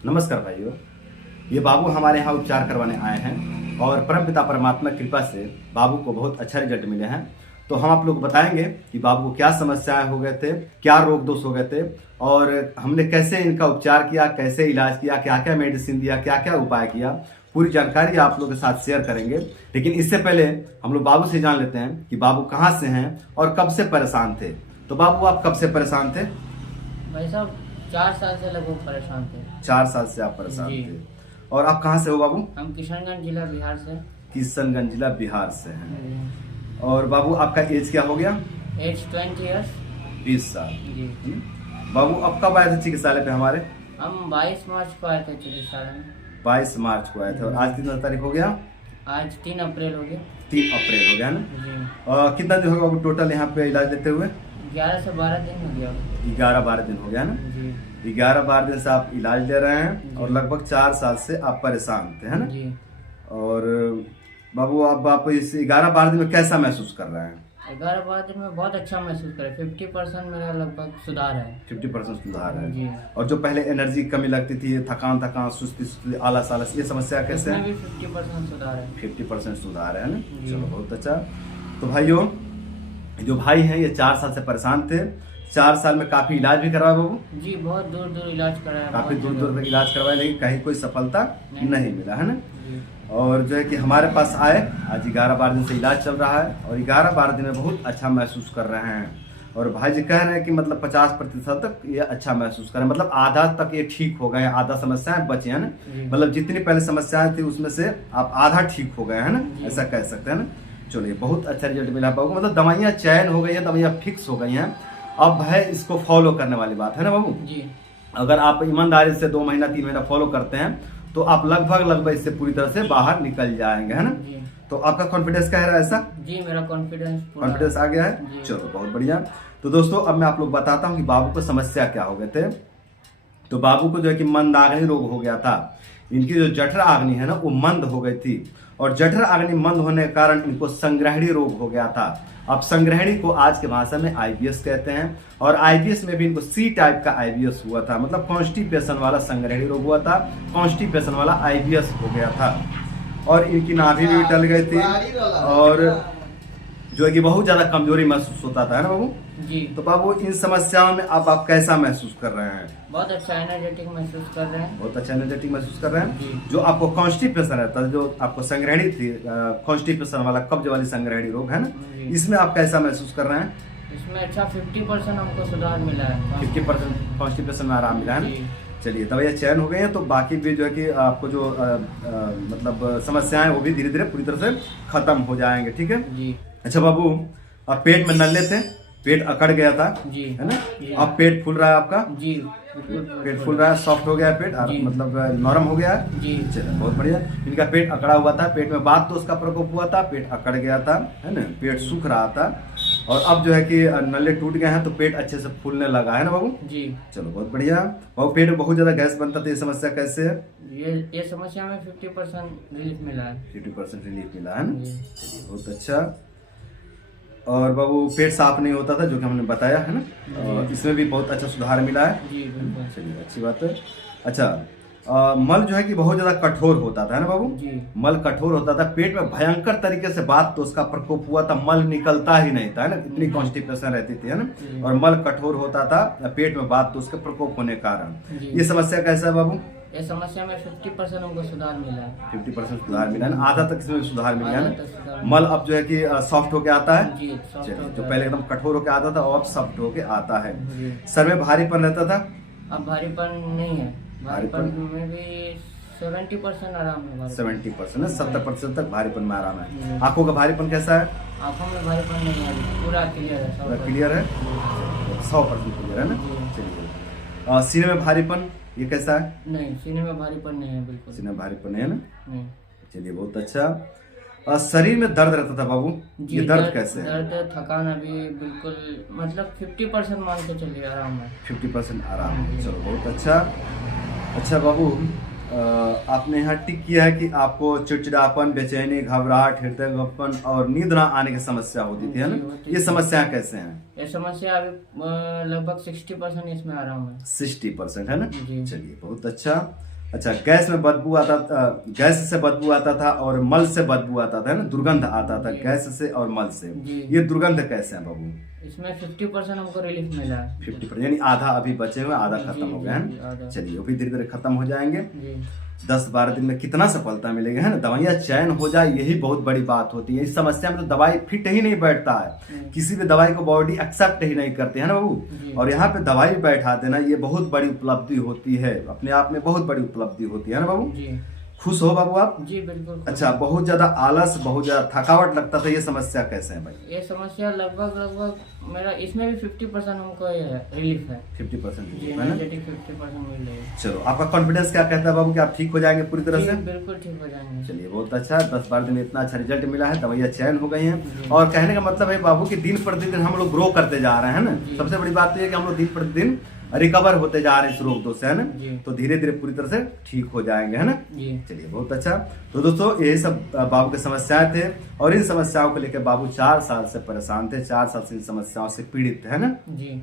नमस्कार भाइयों। ये बाबू हमारे यहाँ उपचार करवाने आए हैं और परमपिता परमात्मा की कृपा से बाबू को बहुत अच्छा रिजल्ट मिले हैं। तो हम आप लोग को बताएंगे कि बाबू को क्या समस्याएं हो गए थे, क्या रोग दोष हो गए थे और हमने कैसे इनका उपचार किया, कैसे इलाज किया, क्या क्या मेडिसिन दिया, क्या क्या उपाय किया। पूरी जानकारी आप लोगों के साथ शेयर करेंगे। लेकिन इससे पहले हम लोग बाबू से जान लेते हैं कि बाबू कहाँ से हैं और कब से परेशान थे। तो बाबू, आप कब से परेशान थे? भाई साहब 4 साल से लगभग परेशान थे। 4 साल से आप परेशान जी। थे। और आप कहाँ से हो बाबू? हम किशनगंज जिला बिहार से। किशनगंज जिला बिहार से हैं। और बाबू, आपका एज क्या हो गया? As 20 years. 20 साल। जी। बाबू, अब कब आए थे चिकित्सालय पे हमारे? हम 22 मार्च को आए थे चिकित्सालय में। 22 मार्च को आए थे और आज कितना तारीख हो गया? आज 3 अप्रैल हो गया। 3 अप्रैल हो गया ना। जी। और कितना दिन हो गया बाबू टोटल यहाँ पे इलाज लेते हुए? 11 से 12 दिन हो गया। 11-12 दिन हो गया ना। जी। 11-12 दिन से आप इलाज ले रहे हैं और लगभग 4 साल से आप परेशान थे, है ना? जी। और बाबू, अब आप इस 11-12 दिन में कैसा महसूस कर रहे हैं? 11-12 दिन में बहुत अच्छा महसूस करे। 50% मेरा लगभग सुधार है। 50% सुधार है। जी। और जो पहले एनर्जी की कमी लगती थी, थकान, सुस्ती, आलस, ये समस्या कैसे इसमें है? भी 50% सुधार है। 50% सुधार है ना। जी। चलो बहुत अच्छा। तो भाइयों, जो भाई हैं ये 4 साल से परेशान थे। 4 साल में काफी इलाज भी करवाया बाबू? जी, बहुत दूर दूर इलाज कराया। काफी बहुत दूर जगह। तक इलाज करवाया, लेकिन कहीं कोई सफलता नहीं मिला, है ना। जी। और जो है कि हमारे पास आए, आज 11-12 दिन से इलाज चल रहा है और 11-12 दिन में बहुत अच्छा महसूस कर रहे हैं। और भाई जी कह रहे हैं कि मतलब 50% तक ये अच्छा महसूस करें, मतलब आधा तक ये ठीक हो गए, आधा समस्याएं बची है ना। मतलब जितनी पहले समस्याएं थी उसमें से आप आधा ठीक हो गए, है ना, ऐसा कह सकते हैं ना। चलिए, बहुत अच्छा रिजल्ट मिला बाबू, मतलब दवाइयाँ चयन हो गई है, दवाइयाँ फिक्स हो गई हैं। अब है इसको फॉलो करने वाली बात, है ना बाबू। जी। अगर आप ईमानदारी से 2 महीना 3 महीना फॉलो करते हैं तो आप लगभग इससे पूरी तरह से बाहर निकल जाएंगे, है ना। जी। तो आपका कॉन्फिडेंस क्या है ऐसा? जी, मेरा कॉन्फिडेंस आ गया है। जी। चलो बहुत बढ़िया। तो दोस्तों, अब मैं आप लोग बताता हूँ कि बाबू को समस्या क्या हो गए थे। तो बाबू को जो है कि मंदाग्नि रोग हो गया था। इनकी जो जठर आग्नि है ना वो मंद हो गई थी और जठर आग्नि मंद होने के कारण इनको संग्रहणी रोग हो गया था। अब संग्रहणी को आज के भाषा में आईबीएस कहते हैं और आईबीएस में भी इनको सी टाइप का आईबीएस हुआ था, मतलब कॉन्स्टिपेशन वाला संग्रहणी रोग हुआ था, कॉन्स्टिपेशन वाला आईबीएस हो गया था। और इनकी नाभि भी टल गई थी और जो है कि बहुत ज्यादा कमजोरी महसूस होता था, है ना बाबू। जी। तो बाबू, इन समस्याओं में अब आप कैसा महसूस कर रहे हैं? बहुत अच्छा एनर्जेटिक महसूस कर रहे हैं। बहुत अच्छा एनर्जेटिक महसूस कर रहे हैं। जी। जो आपको कॉन्स्टिपेशन रहता है, जो आपको संग्रहणी थी, कॉन्स्टिपेशन वाला कब्ज वाली संग्रहणी रोग है ना, जी। इसमें आप कैसा महसूस कर रहे हैं? इसमें अच्छा 50% हमको सुधार मिला है। 50% कॉन्स्टिपेशन में आराम मिला है ना। जी। चलिए, दवाइयाँ चयन हो गई हैं तो बाकी भी जो है कि आपको जो मतलब समस्याएं वो भी धीरे धीरे पूरी तरह से खत्म हो जाएंगे, ठीक है। जी। अच्छा बाबू, आप पेट में नल्ले थे, पेट अकड़ गया था, जी। है ना। जी। अब पेट फूल रहा है आपका? जी। पेट फूल रहा है, सॉफ्ट हो गया है पेट, जी। मतलब नरम हो गया है। जी। चलो बहुत बढ़िया। इनका पेट अकड़ा हुआ था, पेट में बात तो उसका प्रकोप हुआ था, पेट अकड़ गया था, है ना, पेट सूख रहा था और अब जो है कि नल्ले टूट गए हैं तो पेट अच्छे से फूलने लगा, है ना बाबू। जी। चलो बहुत बढ़िया। बाबू, पेट में बहुत ज्यादा गैस बनता था, ये समस्या कैसे है? ये समस्या में 50% रिलीफ मिला है। 50% रिलीफ मिला है ना। जी। चलिए बहुत अच्छा। और बाबू, पेट साफ नहीं होता था, जो कि हमने बताया, है ना, और इसमें भी बहुत अच्छा सुधार मिला है। जी बिल्कुल। चलिए अच्छी बात है। अच्छा, मल जो है कि बहुत ज्यादा कठोर होता था, है ना बाबू। जी। मल कठोर होता था, पेट में भयंकर तरीके से बात तो उसका प्रकोप हुआ था, मल निकलता ही नहीं था, है ना, इतनी कॉन्स्टिपेशन रहती थी, है ना। और मल कठोर होता था पेट में बात तो उसके प्रकोप होने के कारण। जी। ये समस्या कैसा है बाबू? ये समस्या में 50% हमको सुधार मिला है। 50% सुधार मिला है ना, आधा तक इसमें सुधार मिल गया आधा ना। तक सुधार मल अब जो है कि सॉफ्ट होके आता है। जी, सॉफ्ट चलिए, हो तो गया। पहले एकदम कठोर होके आता था और अब सॉफ्ट होके आता है। जी। सर में भारीपन रहता था? अब भारीपन नहीं है। भारीपन में भी 70% आराम है। 70% 70% तक भारीपन में आराम है। जी। आंखों का भारीपन कैसा है? आंखों में भारीपन नहीं है, पूरा क्लियर है। पूरा क्लियर है, 100% क्लियर है ना। चलिए, सीने में भारीपन ये कैसा है? नहीं, सीने में भारीपन नहीं है बिल्कुल। सीने में भारीपन है ना। नहीं। चलिए बहुत अच्छा। शरीर में दर्द रहता था बाबू, जी, ये दर्द कैसे है? दर्द थकान अभी बिल्कुल, मतलब 50% मान के चलिए आराम है। 50% आराम है। चलो बहुत अच्छा। अच्छा बाबू, आपने यहाँ टिक किया है कि आपको चिड़चिड़ापन, बेचैनी, घबराहट, हृदय कंपन और नींद ना आने की समस्या होती थी, है ना। ये समस्याएं कैसे हैं? ये समस्या अभी लगभग 60% इसमें आराम है। 60% है ना। जी। चलिए बहुत अच्छा। अच्छा, गैस में बदबू आता था, गैस से बदबू आता था और मल से बदबू आता था, है ना, दुर्गंध आता था गैस से और मल से। जी। ये दुर्गंध कैसे है बाबू? इसमें 50% हमको रिलीफ मिला है। 50%, यानी आधा अभी बचे हुए, आधा खत्म हो गया है। चलिए वो भी धीरे धीरे खत्म हो जाएंगे। 10-12 दिन में कितना सफलता मिलेगा, है ना। दवाइयाँ चयन हो जाए, यही बहुत बड़ी बात होती है। इस समस्या में तो दवाई फिट ही नहीं बैठता है, किसी भी दवाई को बॉडी एक्सेप्ट ही नहीं करती है ना बाबू। और यहाँ पे दवाई बैठा देना ये बहुत बड़ी उपलब्धि होती है, अपने आप में बहुत बड़ी उपलब्धि होती है ना बाबू। खुश हो बाबू आप? जी बिल्कुल। अच्छा, बहुत ज्यादा आलस, बहुत ज्यादा थकावट लगता था, ये समस्या कैसे है भाई? ये समस्या लगभग मेरा इसमें भी 50% हमको रिलीफ है। 50% रिलीफ है ना? 50% मिल रही है। चलो, आपका कॉन्फिडेंस क्या कहता है बाबू कि आप ठीक हो जाएंगे पूरी तरह से? बिल्कुल ठीक हो जाएंगे। चलिए बहुत अच्छा, 10-12 दिन में इतना अच्छा रिजल्ट मिला है, दवाइयाँ चयन हो गई हैं। और कहने का मतलब है बाबू कि दिन प्रतिदिन हम लोग ग्रो करते जा रहे हैं ना। सबसे बड़ी बात तो ये कि हम लोग दिन प्रतिदिन रिकवर होते जा रहे हैं इस रोग दोष से, है ना। तो धीरे धीरे पूरी तरह से ठीक हो जाएंगे, है ना। चलिए बहुत अच्छा। तो दोस्तों यही सब बाबू की समस्याएं थे, और इन समस्याओं को लेकर बाबू 4 साल से परेशान थे, 4 साल से इन समस्याओं से पीड़ित थे, है ना जी।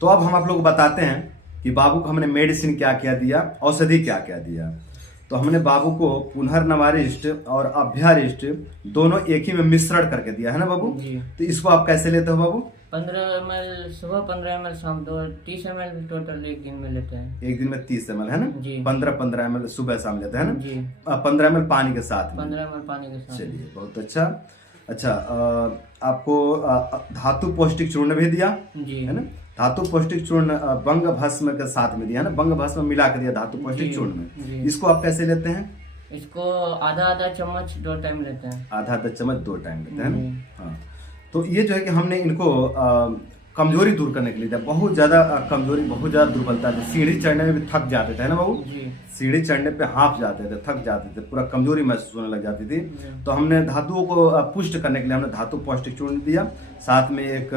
तो अब हम आप लोग को बताते हैं कि बाबू को हमने मेडिसिन क्या क्या दिया, औषधि क्या क्या दिया। तो हमने बाबू को पुनर्नवारिष्ट और अभ्यारिष्ट दोनों एक ही में मिश्रण करके दिया, है ना बाबू। तो इसको आप कैसे लेते हो बाबू? 15 ml सुबह, 15 ml शाम, 30 ml टोटल एक दिन में लेते हैं। एक दिन में 30 ml, है ना। 15 ml सुबह शाम लेते हैं ना। 15 ml पानी के साथ। 15 ml पानी के साथ। चलिए बहुत अच्छा। अच्छा, आपको धातु पौष्टिक चूर्ण भी दिया, है ना। धातु पौष्टिक चूर्ण बंग भस्म के साथ में दिया, है ना। बंग भस्म मिला के दिया धातु पौष्टिक चूर्ण में। इसको आप कैसे लेते हैं? इसको आधा चम्मच 2 टाइम लेते हैं। आधा चम्मच 2 टाइम लेते हैं ना। हाँ, तो ये जो है कि हमने इनको कमजोरी दूर करने के लिए दिया। बहुत ज्यादा कमजोरी, बहुत ज्यादा दुर्बलता थी, सीढ़ी चढ़ने में भी थक जाते थे, है ना बाबू। सीढ़ी चढ़ने पे हाँफ जाते थे, थक जाते थे, पूरा कमजोरी महसूस होने लग जाती थी। तो हमने धातुओं को पुष्ट करने के लिए हमने धातु पौष्टिक चूर्ण दिया, साथ में एक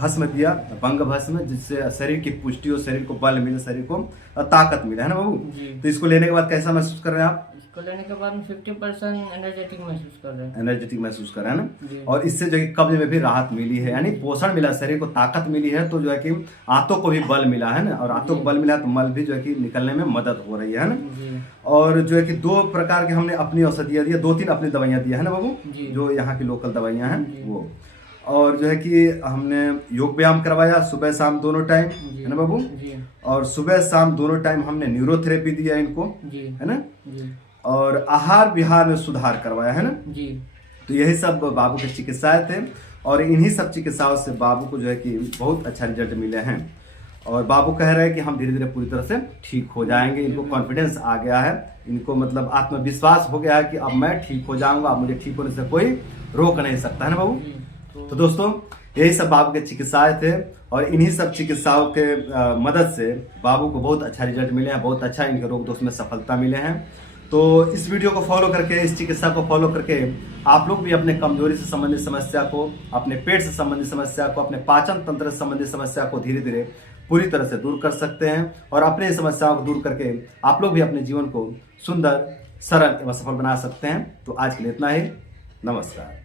भस्म दिया, बंग भस्म, जिससे शरीर की पुष्टि हो, शरीर को बल मिले, शरीर को ताकत मिले, है ना बाबू। तो इसको लेने के बाद कैसा महसूस कर रहे हैं आप? इसको लेने के बाद 50% एनर्जेटिक महसूस कर रहे हैं। एनर्जेटिक महसूस कर रहे हैं ना। और इससे जो है कब्ज में भी राहत मिली है, यानी पोषण मिला, शरीर को ताकत मिली है। तो जो है कि आंतों को भी बल मिला है ना, और आंतों को बल मिला तो मल भी जो है कि निकलने में मदद हो रही है ना। और जो है कि 2 प्रकार के हमने अपनी औषधियाँ दी, 2-3 अपनी दवाइयाँ दी है ना बाबू, जो यहाँ की लोकल दवाइयाँ हैं वो। और जो है कि हमने योग व्यायाम करवाया सुबह शाम दोनों टाइम, है ना बाबू। और सुबह शाम दोनों टाइम हमने न्यूरोथेरेपी दिया इनको, है ना। और आहार विहार में सुधार करवाया, है ना जी। तो यही सब बाबू के चिकित्साएं थे, और इन्हीं सब चिकित्साओं से बाबू को जो है कि बहुत अच्छा रिजल्ट मिले हैं। और बाबू कह रहे हैं कि हम धीरे धीरे पूरी तरह से ठीक हो जाएंगे। इनको कॉन्फिडेंस आ गया है, इनको मतलब आत्मविश्वास हो गया है कि अब मैं ठीक हो जाऊंगा, अब मुझे ठीक होने से कोई रोक नहीं सकता, है ना बाबू। तो दोस्तों यही सब बाबू के चिकित्साएं थे, और इन्हीं सब चिकित्साओं के मदद से बाबू को बहुत अच्छा रिजल्ट मिले हैं, बहुत अच्छा इनके रोग दोष में सफलता मिले हैं। तो इस वीडियो को फॉलो करके, इस चिकित्सा को फॉलो करके आप लोग भी अपने कमजोरी से संबंधित समस्या को, अपने पेट से संबंधित समस्या को, अपने पाचन तंत्र से संबंधित समस्या को धीरे धीरे पूरी तरह से दूर कर सकते हैं, और अपने समस्याओं को दूर करके आप लोग भी अपने जीवन को सुंदर, सरल एवं सफल बना सकते हैं। तो आज के लिए इतना ही, नमस्कार।